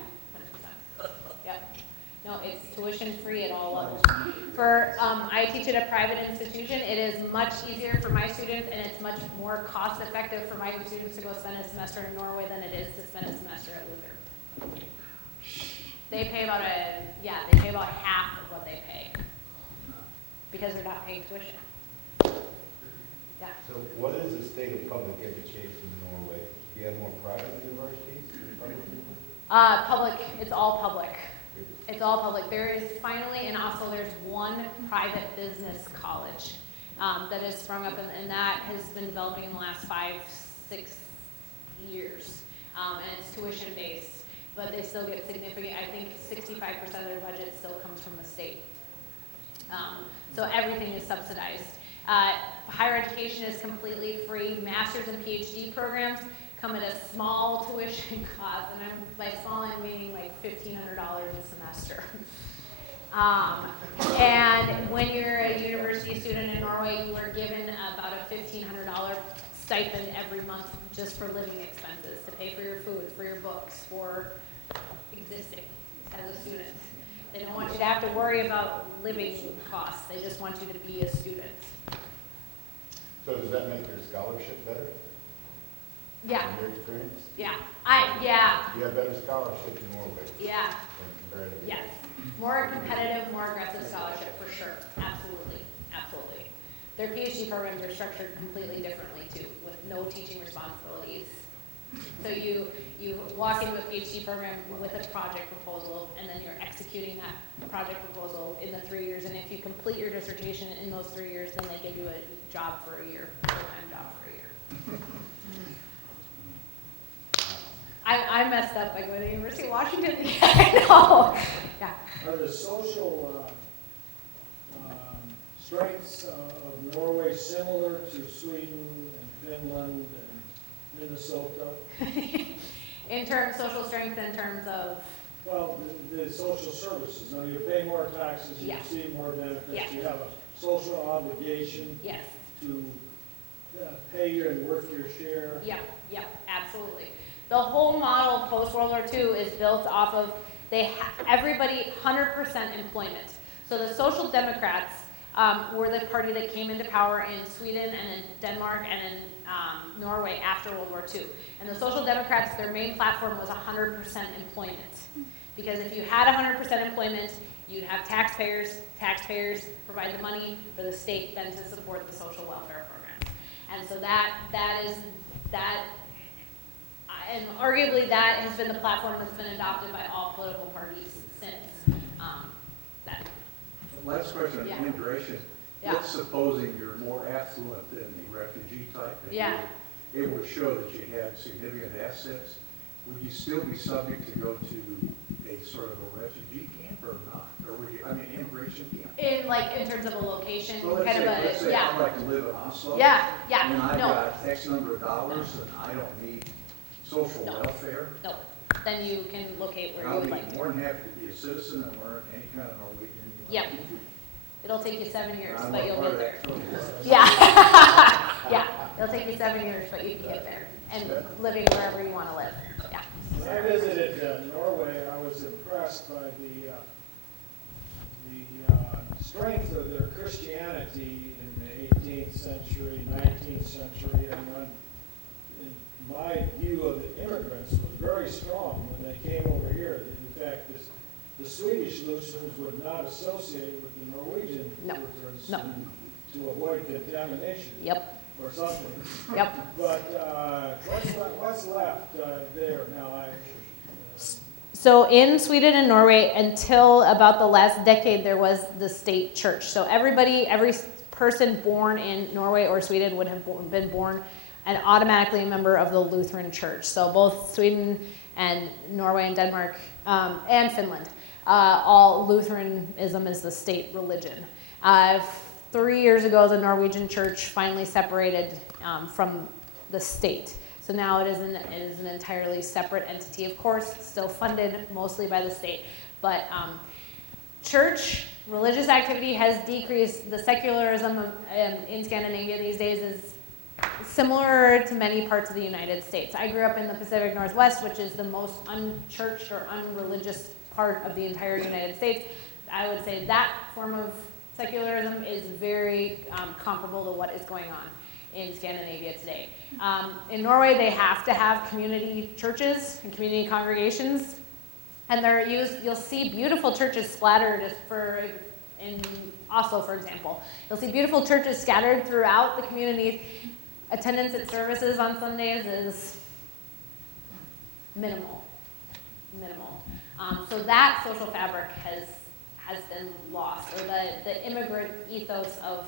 100%. Yep. No, it's tuition free at all levels. I teach at a private institution. It is much easier for my students, and it's much more cost effective for my students to go spend a semester in Norway than it is to spend a semester at Luther. They pay about half of what they pay because they're not paying tuition. Yeah. So what is the state of public education in Norway? Do you have more private universities than public universities? Public. It's all public. It's all public. There is finally in Oslo, there's one private business college that has sprung up, and that has been developing in the last 5-6 years, and it's tuition based. But they still get significant, I think 65% of their budget still comes from the state. So everything is subsidized. Higher education is completely free. Master's and PhD programs come at a small tuition cost, and by small I'm meaning like $1,500 a semester. And when you're a university student in Norway, you are given about a $1,500 stipend every month just for living expenses, to pay for your food, for your books, for existing as a student. They don't want you to have to worry about living costs. They just want you to be a student. So does that make your scholarship better? Yeah, In your experience? yeah, You have better scholarship in Norway yeah, than compared to. yes. More competitive, more aggressive scholarship for sure. Absolutely, absolutely. Their PhD programs are structured completely differently too, with no teaching responsibilities. So you walk into a PhD program with a project proposal, and then you're executing that project proposal in the 3 years. And if you complete your dissertation in those 3 years, then they give you a job for a year, full-time job for a year. I messed up by going to the University of Washington. I know. Yeah. Are the social strengths of Norway similar to Sweden and Finland and Minnesota? In terms, social strength in terms of, Well, the social services, now you pay more taxes, you Yeah. receive more benefits, Yeah. you have a social obligation yes, to pay your and work your share. yep, absolutely. The whole model post-World War II is built off of, everybody 100% employment. So the Social Democrats were the party that came into power in Sweden and in Denmark and in Norway after World War II. And the Social Democrats, their main platform was 100% employment. Because if you had 100% employment, you'd have taxpayers provide the money for the state then to support the social welfare programs. And so and arguably that has been the platform that's been adopted by all political parties since that. Last question on Yeah. immigration. Yeah. Let's supposing you're more affluent than the refugee type. And Yeah. It would show that you had significant assets. Would you still be subject to go to a sort of a refugee camp or not? Or would you, immigration camp? In terms of a location, Well, let's kind say, of let's say yeah. I'd like to live in Oslo. Yeah, And I've no, got X number of dollars and I don't need social No. welfare. no, then you can locate where you I'll would be like to. more than happy to be a citizen and learn any kind of Norwegian. Yep. It'll take you 7 years, I'm but a you'll part get of there. that process. Yeah. Yeah, it'll take you 7 years, but you can get there, and living wherever you want to live, yeah. When I visited Norway, I was impressed by the strength of their Christianity in the 18th century, 19th century, and when, in my view of the immigrants was very strong when they came over here. In fact, the Swedish Lutherans would not associate with the Norwegian No. Lutherans No. to avoid contamination Yep, or something. yep. But what's left there now? So in Sweden and Norway, until about the last decade, there was the state church. So every person born in Norway or Sweden would have been born and automatically a member of the Lutheran church. So both Sweden and Norway and Denmark and Finland, all Lutheranism is the state religion. 3 years ago, the Norwegian church finally separated from the state. So now it is an entirely separate entity, of course, still funded mostly by the state. But church, religious activity has decreased. The secularism in Scandinavia these days is similar to many parts of the United States. I grew up in the Pacific Northwest, which is the most unchurched or unreligious part of the entire United States. I would say that form of secularism is very comparable to what is going on in Scandinavia today. In Norway, they have to have community churches and community congregations, and you'll see beautiful churches splattered in Oslo, for example. You'll see beautiful churches scattered throughout the communities. Attendance at services on Sundays is minimal. So that social fabric has been lost, or the immigrant ethos of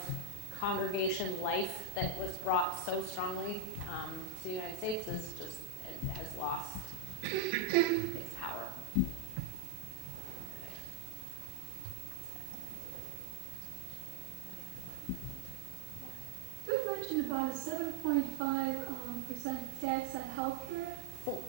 congregation life that was brought so strongly to the United States has lost its power. You had mentioned about a 7.5% tax on healthcare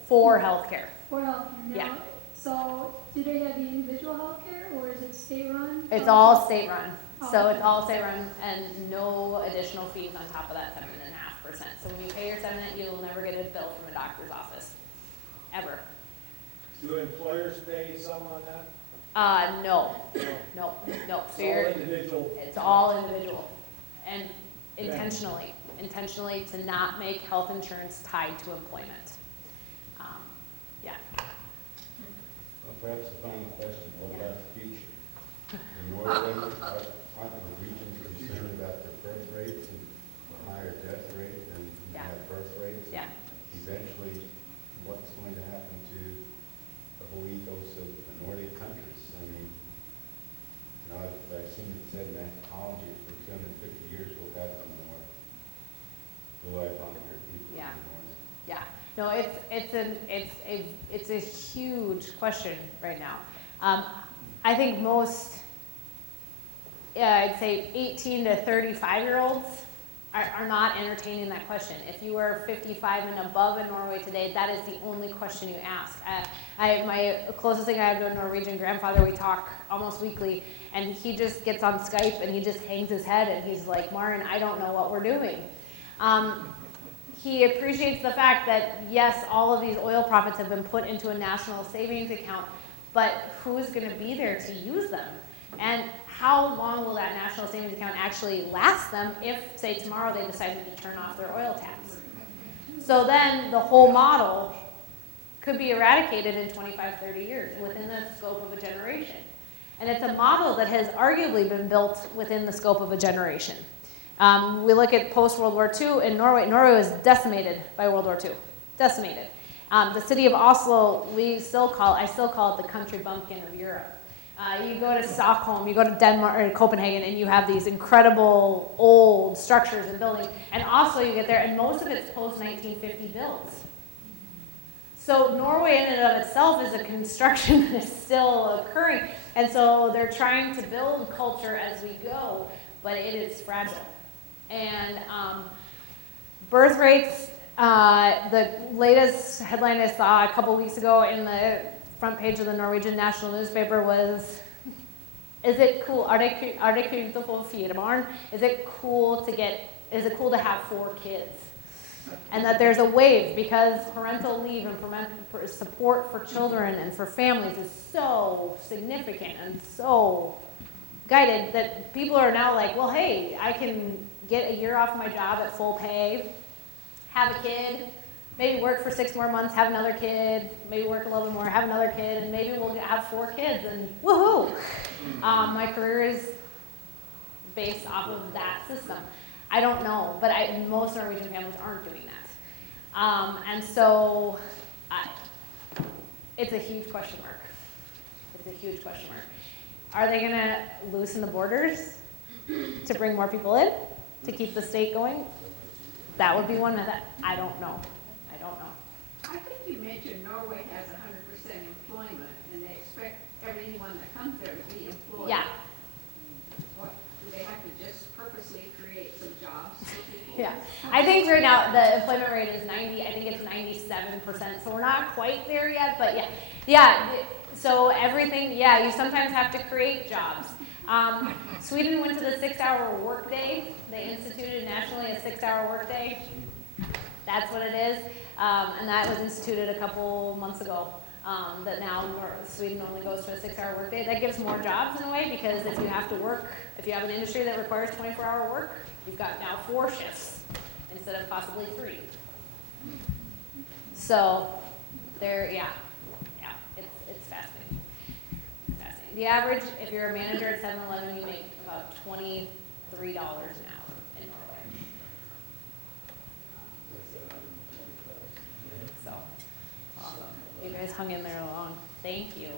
For healthcare. for healthcare. Yeah. Now, so do they have the individual healthcare or is it state-run? It's all state run. Oh, So okay. it's all state run and no additional fees on top of that 7.5%. So when you pay your 7, you'll never get a bill from a doctor's office, ever. Do employers pay some on that? No. No. So It's all you're, individual. it's all individual and intentionally to not make health insurance tied to employment. Yeah. Well, perhaps a final question, what about the future? In Norway, aren't the Norwegians concerned about their birth rates and the higher death rate than Yeah. higher birth rates? Yeah. Eventually, what's going to happen to the whole ethos of the Nordic countries? I mean, I've seen it said in anthropology, for 250 years we'll have no more blue-eyed, blonde-haired people in Yeah. the North. Yeah. No, it's a huge question right now. I think most, I'd say 18 to 35-year-olds are not entertaining that question. If you are 55 and above in Norway today, that is the only question you ask. My closest thing I have to a Norwegian grandfather, we talk almost weekly, and he just gets on Skype and he just hangs his head and he's like, Maren, I don't know what we're doing. He appreciates the fact that, yes, all of these oil profits have been put into a national savings account, but who's going to be there to use them? And how long will that national savings account actually last them if, say, tomorrow they decided to turn off their oil tax? So then the whole model could be eradicated in 25, 30 years within the scope of a generation. And it's a model that has arguably been built within the scope of a generation. We look at post-World War II in Norway. Norway was decimated by World War II, decimated. The city of Oslo, I still call it the country bumpkin of Europe. You go to Stockholm, you go to Denmark or Copenhagen, and you have these incredible old structures and buildings. And Oslo, you get there, and most of it's post-1950 builds. So Norway in and of itself is a construction that is still occurring. And so they're trying to build culture as we go, but it is fragile. And birth rates, the latest headline I saw a couple weeks ago in the front page of the Norwegian national newspaper was, is it cool, are they kult å få 4 barn? Is it cool to have 4 kids? And that there's a wave because parental leave and for support for children and for families is so significant and so guided that people are now like, well, hey, I can get a year off my job at full pay, have a kid, maybe work for 6 more months, have another kid, maybe work a little bit more, have another kid, and maybe we'll have 4 kids, and woohoo! My career is based off of that system. I don't know, but most Norwegian families aren't doing that. And so it's a huge question mark. It's a huge question mark. Are they going to loosen the borders to bring more people in, to keep the state going? That would be one method. I don't know. I think you mentioned Norway has 100% employment, and they expect everyone that comes there to be employed. Yeah. What, do they have to just purposely create some jobs for people? Yeah. I think right now the employment rate is 90, I think it's 97%, so we're not quite there yet, but yeah. Yeah, so everything, yeah, you sometimes have to create jobs. Sweden went to the 6-hour workday. They instituted nationally a 6-hour workday. That's what it is. And that was instituted a couple months ago. That now Sweden only goes to a 6-hour workday. That gives more jobs in a way because if you have to work, if you have an industry that requires 24-hour work, you've got now 4 shifts instead of possibly 3. So there, yeah, it's fascinating. It's fascinating. The average, if you're a manager at 7-Eleven, you make about $23 an hour in Norway. So, awesome. You guys hung in there long. Thank you.